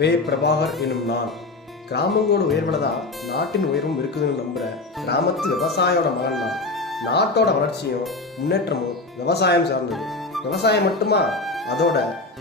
வே. பிரபாகர் எனும் நான். கிராமங்களோட உயர்வில் தான் நாட்டின் உயர்வும் இருக்குதுன்னு நம்புகிற கிராமத்து விவசாயோட மகன் தான். நாட்டோட வளர்ச்சியும் முன்னேற்றமும் விவசாயம் சார்ந்தது. விவசாயம் மட்டுமா, அதோட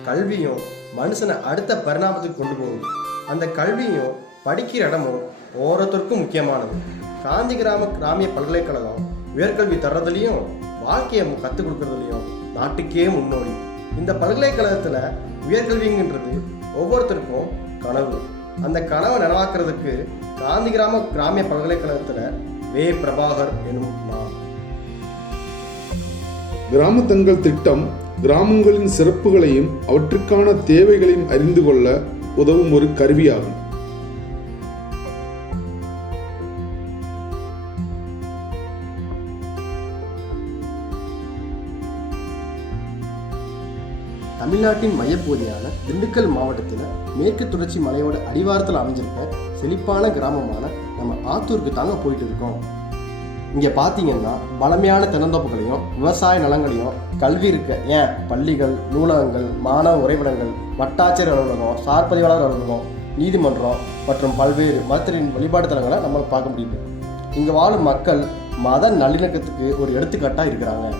கல்வியும் மனுஷனை அடுத்த பரிணாமத்துக்கு கொண்டு போகுது. அந்த கல்வியும் படிக்கிற இடமும் ஒவ்வொருத்தருக்கும் முக்கியமானது. காஞ்சி கிராமிய பல்கலைக்கழகம் உயர்கல்வி தர்றதுலையும் வாழ்க்கையை கற்றுக் கொடுக்கறதுலையும் நாட்டுக்கே முன்னோடி. இந்த பல்கலைக்கழகத்தில் உயர்கல்விங்கிறது ஒவ்வொருத்தருக்கும் கனவு. அந்த கனவை நனவாக்குறதுக்கு காந்தி கிராமிய பல்கலைக்கழகத்தில் வே. பிரபாகர் எனும் நான். கிராமத்தங்கள் திட்டம் கிராமங்களின் சிறப்புகளையும் அவற்றுக்கான தேவைகளையும் அறிந்து கொள்ள உதவும் ஒரு கருவியாகும். தமிழ்நாட்டின் மையப்பகுதியான திண்டுக்கல் மாவட்டத்தில் மேற்கு தொடர்ச்சி மலையோட அடிவாரத்தில் அமைஞ்சிருக்க செழிப்பான கிராமமான நம்ம ஆத்தூருக்கு தாங்க போயிட்டு இருக்கோம். இங்கே பார்த்தீங்கன்னா பழமையான தென்னந்தோப்புகளையும் விவசாய நலங்களையும், கல்வி இருக்க பள்ளிகள், நூலகங்கள், மாணவ உறைவிடங்கள், வட்டாட்சியர் அலுவலகம், சார்பதிவாளர் அலுவலகம், நீதிமன்றம் மற்றும் பல்வேறு மதத்தின் வழிபாட்டு தலங்களை நம்ம பார்க்க முடியுது. இங்கே வாழும் மக்கள் மத நல்லிணக்கத்துக்கு ஒரு எடுத்துக்காட்டாக இருக்கிறாங்க.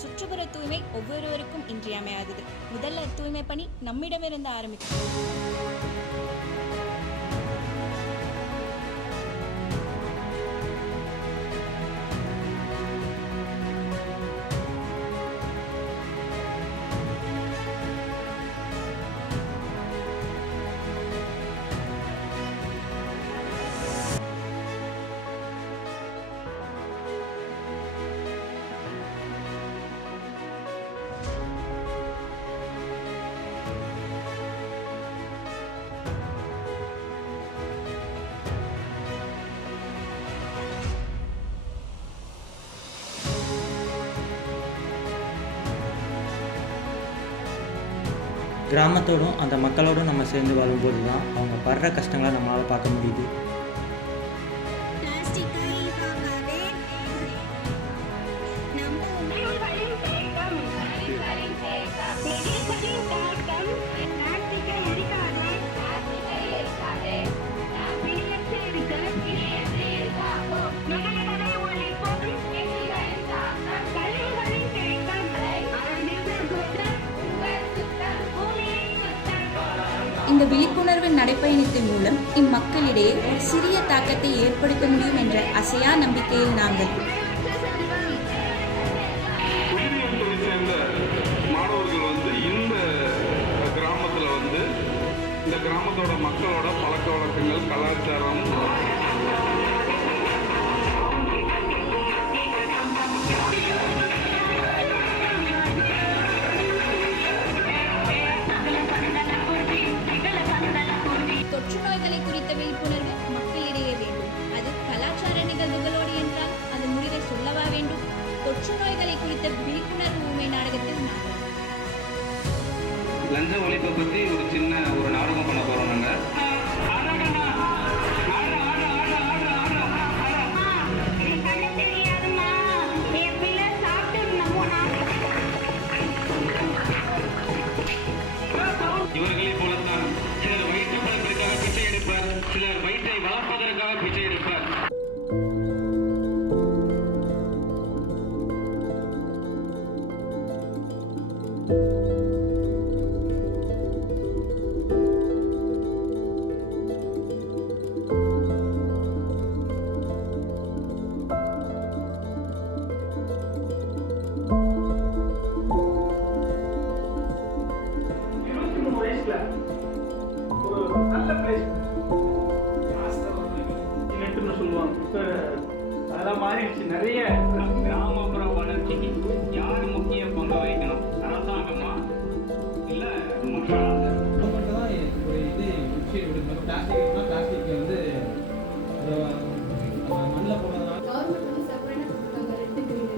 சுற்றுப்புற தூய்மை ஒவ்வொருவருக்கும் இன்றியமையாதது. முதல்ல தூய்மை பணி நம்மிடமிருந்து ஆரம்பிக்கும். கிராமத்தோடும் அந்த மக்களோடும் நம்ம சேர்ந்து வாழும்போது தான் அவங்க படுற கஷ்டங்களை நம்மளால் பார்க்க முடியுது. இந்த விழிப்புணர்வு நடைப்பயணத்தின் மூலம் இம்மக்களிடையே ஒரு சிறிய தாக்கத்தை ஏற்படுத்த முடியும் என்ற அசையா நம்பிக்கையில் நாங்கள் மாணவர்கள் இந்த கிராமத்தோட மக்களோட பழக்க வழக்கங்கள், கலாச்சாரம், தொற்று நோய்களை குறித்த விழிப்புணர்வு மக்களிடையே வேண்டும். அது கலாச்சார நிகழ்வுகளோடு என்றால் அது முடிவை மாறிடுச்சு. நிறைய கிராமப்புற வளர்ச்சிக்கு யார் முக்கிய பங்கு வகிக்கணும்? அரசாங்கமா இல்ல மக்களா? கவர்மெண்ட் தான் ஒரு இது விஷயம் எடுக்கணும். பிளாஸ்டிக் வந்து மண்ணில் போடுறதுனால கவர்மெண்ட் வந்து செப்பரேட்டாக கொடுத்தாங்க 2 கிரீன்.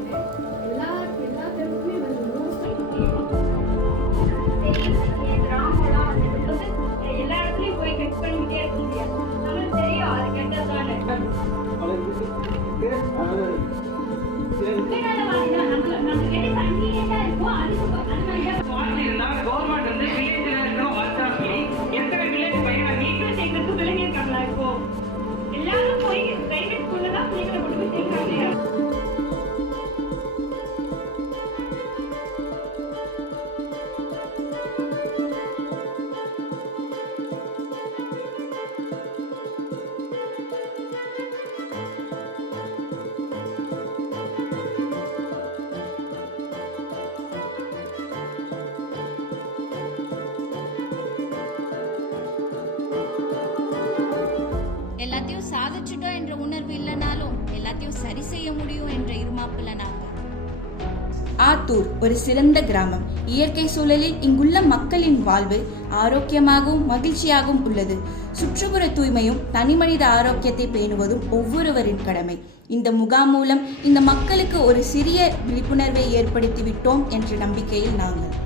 எல்லா பேருக்குமே வந்து கிராமம்லாம் வந்து எல்லா இடத்துலையும் போய் கட் பண்ணிக்கிட்டே இருக்க முடியாது. நம்மளுக்கு தெரியும் அது கெட்டதானே. கவர்மெண்ட் வந்து வில்லேஜ்ல இருக்கிற வாட்ஸ்அப் எத்தனை வில்லேஜ் பையனை நீங்க சேர்க்கறதுக்கு பிள்ளைங்க இருக்காங்களா? இப்போ எல்லாரும் போய் பிரைவேட் ஸ்கூல்ல தான் பிள்ளைங்களை கொண்டு போய் சேர்க்கிறாங்க. எல்லாத்தையும் சாதிச்சுட்டோம் என்ற உணர்வு இல்லைனாலும் எல்லாத்தையும் சரி செய்ய முடியும் என்ற இருமாப்புல நாங்க. ஆத்தூர் ஒரு சிறந்த கிராமம். இயற்கை சூழலில் இங்குள்ள மக்களின் வாழ்வு ஆரோக்கியமாகவும் மகிழ்ச்சியாகவும் உள்ளது. சுற்றுப்புற தூய்மையும் தனிமனித ஆரோக்கியத்தை பேணுவதும் ஒவ்வொருவரின் கடமை. இந்த முகாம் மூலம் இந்த மக்களுக்கு ஒரு சிறிய விழிப்புணர்வை ஏற்படுத்திவிட்டோம் என்ற நம்பிக்கையில் நாங்கள்